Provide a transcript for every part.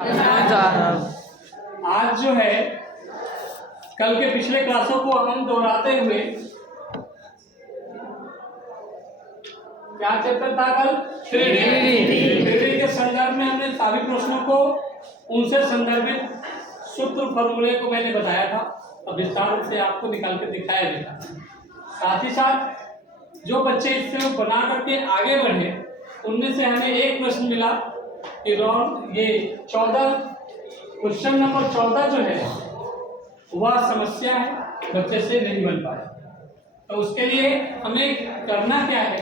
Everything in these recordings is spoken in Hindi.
आज जो है कल के पिछले क्लासों को हम दोहराते हुए, क्या चैप्टर था कल? 3D के संदर्भ में हमने सभी प्रश्नों को उनसे संदर्भित सूत्र फॉर्मूले को मैंने बताया था। अब विस्तार रूप से आपको निकाल कर दिखाया गया। साथ ही साथ जो बच्चे इससे बना करके आगे बढ़े उनमें से हमें एक प्रश्न मिला कि ये 14 क्वेश्चन नंबर 14 जो है वह समस्या है, बच्चे से नहीं बन पाया। तो उसके लिए हमें करना क्या है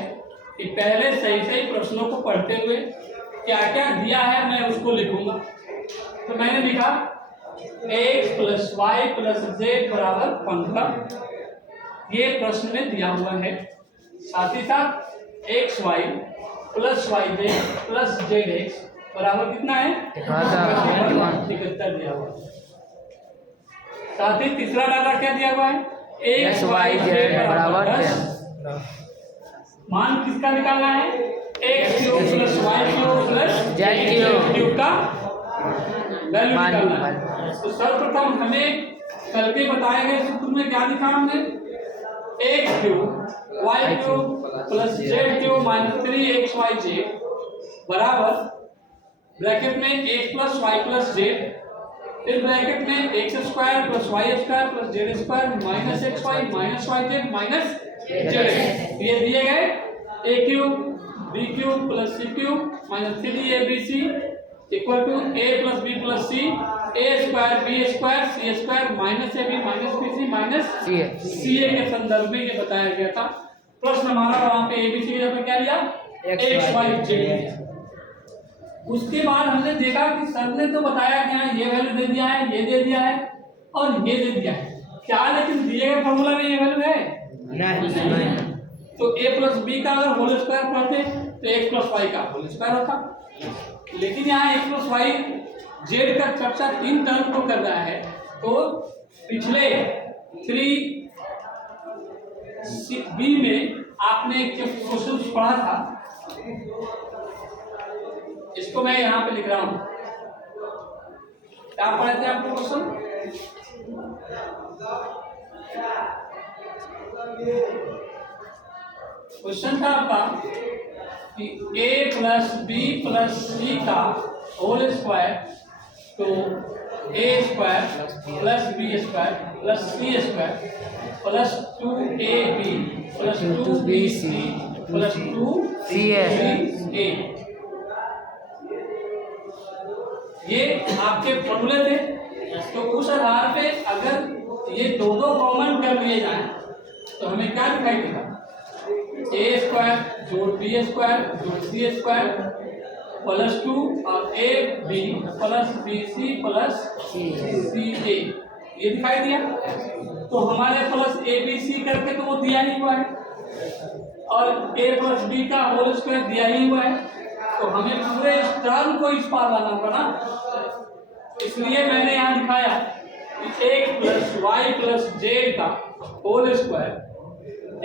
कि पहले सही सही प्रश्नों को पढ़ते हुए क्या क्या दिया है मैं उसको लिखूंगा। तो मैंने लिखा x + y + z बराबर 15, ये प्रश्न में दिया हुआ है। साथ ही साथ xy + yz + zx बराबर कितना है? 73 दिया हुआ है। साथ ही तीसरा डाटा क्या दिया हुआ है? x y z बराबर 10। मान किसका निकालना है? x³ + y³ + z³ का वैल्यू निकालना है। तो सर्वप्रथम हमें कल के बताए गए सूत्र में क्या लिखा हमने? x³ y³ + z³ - 3xyz बराबर ब्रैकेट में x + y + z, फिर ब्रैकेट में x² + y² + z² - xy - yz - zx। ये दिए गए a³ b³ + c³ - 3abc = a + b + c, a² b² c² - ab - bc - ca के संदर्भ में ये बताया गया था। प्रश्न हमारा वहां पे abc की जगह क्या लिया? x y z। उसके बाद हमने देखा कि सर ने तो बताया कि हाँ ये वैल्यू दे दिया है, ये दे दिया है और ये दे दिया है, क्या लेकिन दिए गए फॉर्मूला में ये वैल्यू है नहीं। तो a + b का अगर होल स्क्वायर पढ़ते तो x + y का होल स्क्वायर होता, लेकिन यहाँ x + y z का चर्चा 3 टर्म को कर रहा है। तो पिछले 3b में आपने एक क्वेश्चन पढ़ा था, इसको मैं यहाँ पे लिख रहा हूं। क्या पढ़े थे आपको क्वेश्चन? क्वेश्चन था आपका कि a + b + c का होल स्क्वायर तो a² + b² + c² + 2ab + 2bc + 2ca, ये आपके फॉर्मूले थे। तो उस आधार पे अगर ये दो कॉमन कर लिए जाए तो हमें क्या दिखाई देगा? a² + b² + c² + 2 और ab + bc + ca, ये दिखाई दिया। तो हमारे प्लस abc करके तो वो दिया ही हुआ है और a + b का होल स्क्वायर दिया ही हुआ है। तो हमें पूरे इस टर्म को इस पार लाना होगा ना, इसलिए मैंने यहाँ दिखाया कि x + y + z का होल स्क्वायर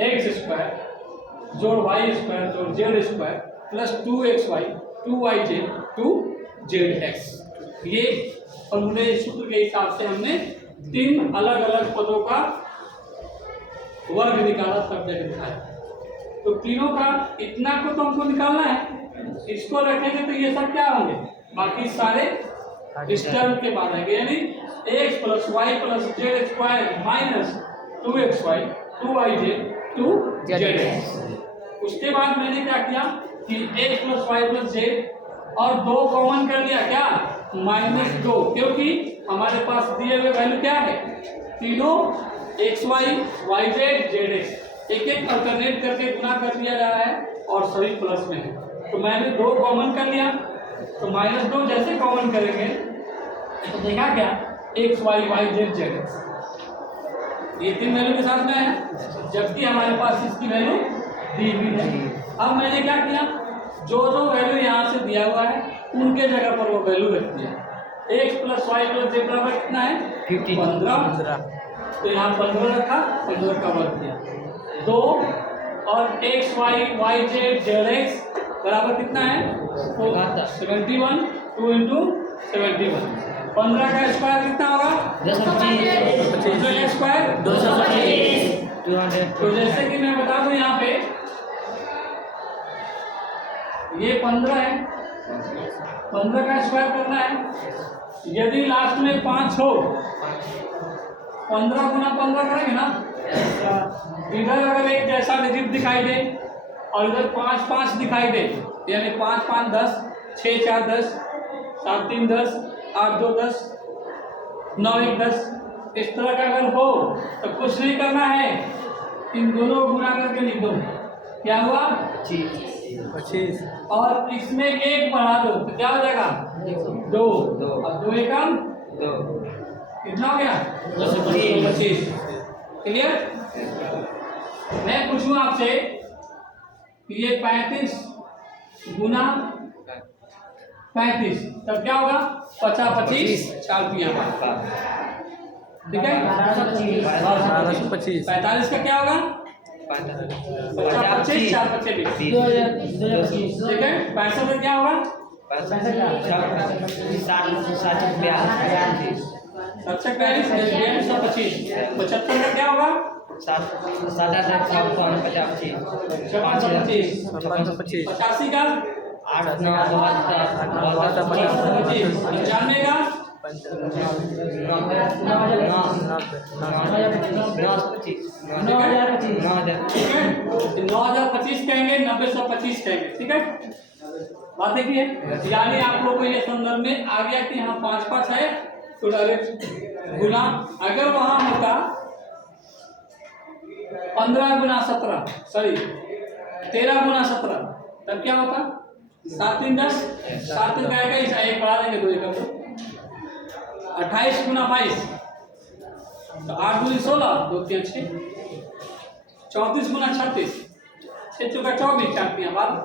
x² जोड़ y² जोड़ z² + 2xy 2yz 2zx। ये फॉर्मूले सूत्र के हिसाब से हमने 3 अलग अलग पदों का वर्ग निकाला, सब्जेक्ट दिखाया। तो तीनों का इतना को तो हमको निकालना है, इसको रखेंगे तो ये सब क्या होंगे? बाकी सारे इस टर्म के बाद आएंगे, यानी x + y + z² - 2xy 2yz 2zx। उसके बाद मैंने क्या किया कि x + y + z और 2 कॉमन कर लिया, क्या? -2, क्योंकि हमारे पास दिए हुए वैल्यू क्या है? तीनों xy yz zx एक अल्टरनेट करके गुना कर दिया जा रहा है और सभी प्लस में है। तो मैंने 2 कॉमन कर लिया, तो -2 जैसे कॉमन करेंगे तो देखा क्या? xy yz zx, ये 3 वैल्यू के साथ में है, जबकि हमारे पास इसकी वैल्यू दी हुई है। अब मैंने क्या किया? जो वैल्यू यहाँ से दिया हुआ है उनके जगह पर वो वैल्यू रख दिया। x + y + z बराबर कितना है? 15। तो यहाँ 15 रखा, 15 का वर्ग किया। 2 और xy yz zx बराबर कितना है? 71, 2 × 71। 15 का स्क्वायर कितना होगा? 225 2 स्क्वायर 225 तो जैसे कि मैं बता दूं यहाँ पे ये 15 है, 15 का स्क्वायर करना है। यदि लास्ट में 5 हो 15 गुना 15 करेंगे ना, इधर अगर एक जैसा डिजिट दिखाई दे और इधर 5 5 दिखाई दे, यानी 5 5 10, 6 4 10, 7 3 10, 8 2 10, 9 1 10, इस तरह का अगर हो तो कुछ नहीं करना है, इन दोनों गुना करके लिख दो। क्या हुआ? 25 और इसमें एक बढ़ा दो तो क्या हो जाएगा? 2। अब 2 एकम 2 कितना हो गया? 225। क्लियर? मैं पूछूं आपसे कि ये 35 गुना 35 तब क्या होगा? 50 25 4 5। ठीक है? 1225 45 का क्या होगा? 50 25 4 25 ठीक है? 65 का क्या होगा? 742 75 का क्या होगा? 55 85 का 95 का 9025 कहेंगे, 9025 कहेंगे। ठीक है, बात है कि यानी आप लोग को ये संदर्भ में आ गया कि यहाँ 5 5 है तो डायरेक्ट गुना। अगर वहां होता 15 गुना 17 सॉरी 13 गुना 17 तब क्या होता? 7 3 10, 7 3 का एक बढ़ा देंगे 2 एकम 28 गुना 22 तो 8 दूनी 16 2 3 6 34 गुना 36 6 चौका 24 4 3 12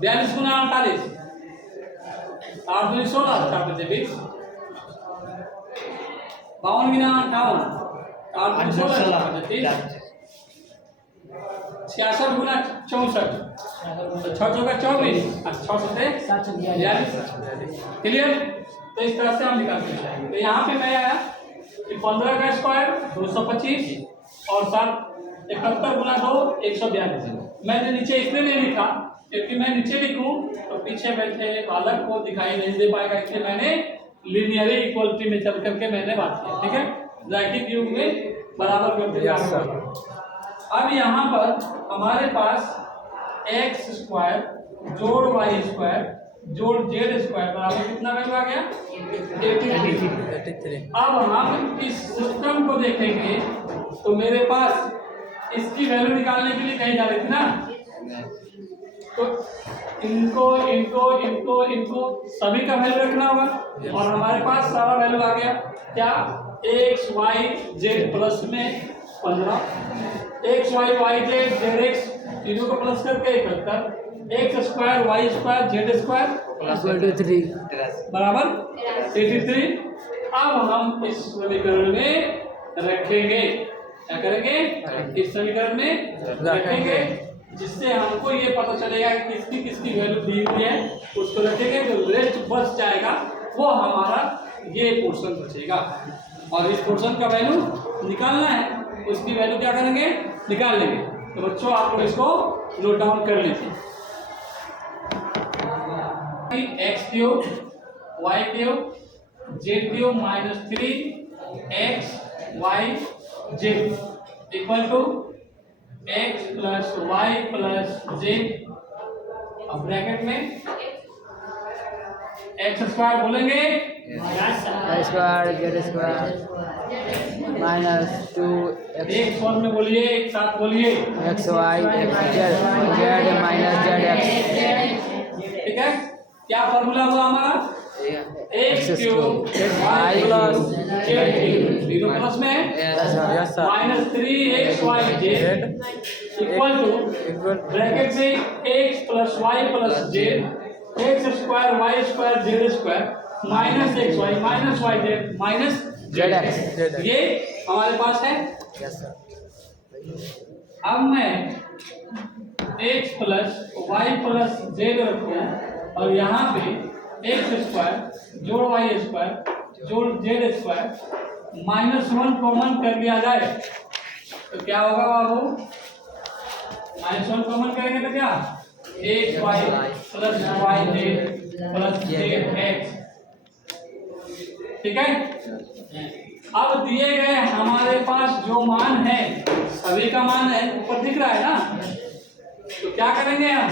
42 गुना 48 8 दूनी 16 4 5 20 52 गुना 58 8 दूनी 16 30 66 गुना 64 तो 6 चौका 24 और 6 7 क्लियर। तो इस तरह से हम निकालते हैं। तो यहाँ पे मैं आया कि 15 का स्क्वायर 225 और 7 71 गुना 2 142। मैंने नीचे इसलिए नहीं लिखा क्योंकि मैं नीचे लिखूं तो पीछे बैठे बालक को दिखाई नहीं दे पाएगा, इसलिए मैंने लीनियर इक्वलिटी में चल करके मैंने बात की। ठीक है, रैखिक युग में बराबर करते हुए। अब यहाँ पर हमारे पास एक्स स्क्वायर जोड़ वाई स्क्वायर जोड़ जेड स्क्वायर बराबर कितना वैल्यू आ गया? 83। अब हम इस सिस्टम को देखेंगे तो मेरे पास इसकी वैल्यू निकालने के लिए कहीं जा रही थी ना, तो इनको इनको इनको इनको सभी का वैल्यू रखना होगा और हमारे पास सारा वैल्यू आ गया। क्या? एक्स वाई जेड प्लस में 15 X Y Y Z Z X तीनों को प्लस करके 71 X square Y square Z square 3 बराबर 83। अब हम इस समीकरण में रखेंगे, क्या करेंगे? इस समीकरण में रखेंगे जिससे हमको ये पता चलेगा कि किसकी किसकी वैल्यू दी हुई है, उसको रखेंगे जो रेस्ट बच जाएगा वो हमारा ये पोर्शन बचेगा और इस पोर्शन का वैल्यू निकालना है, उसकी वैल्यू क्या करेंगे? निकाल लेंगे। तो बच्चों आप लोग इसको नोट डाउन कर लीजिए। X cube y cube z cube minus 3 x Y z equal to x plus Y plus z अब ब्रैकेट में एक्स स्क्वायर बोलेंगे स्क्वायर जेड स्क्वायर माइनस 2 एक स्वर में बोलिए, एक साथ बोलिए x Y Z minus Z x. ठीक है, क्या फॉर्मूला हुआ हमारा? X cube y plus z cube zero plus में minus 3 x Y z equal to bracket में x plus Y plus Z X square Y square Z square minus X Y Z minus Z X. ये हमारे पास है। अब मैं X plus Y plus Z रखूं और यहाँ पे एक्स स्क्वायर जोड़ वाई स्क्वायर जोड़ जेड स्क्वायर -1 कॉमन कर लिया जाए तो क्या होगा बाबू? -1 कॉमन करेंगे तो क्या? X Y plus Y Z plus Z x. ठीक है। अब दिए गए हमारे पास जो मान है सभी का मान है ऊपर दिख रहा है ना, तो क्या करेंगे हम?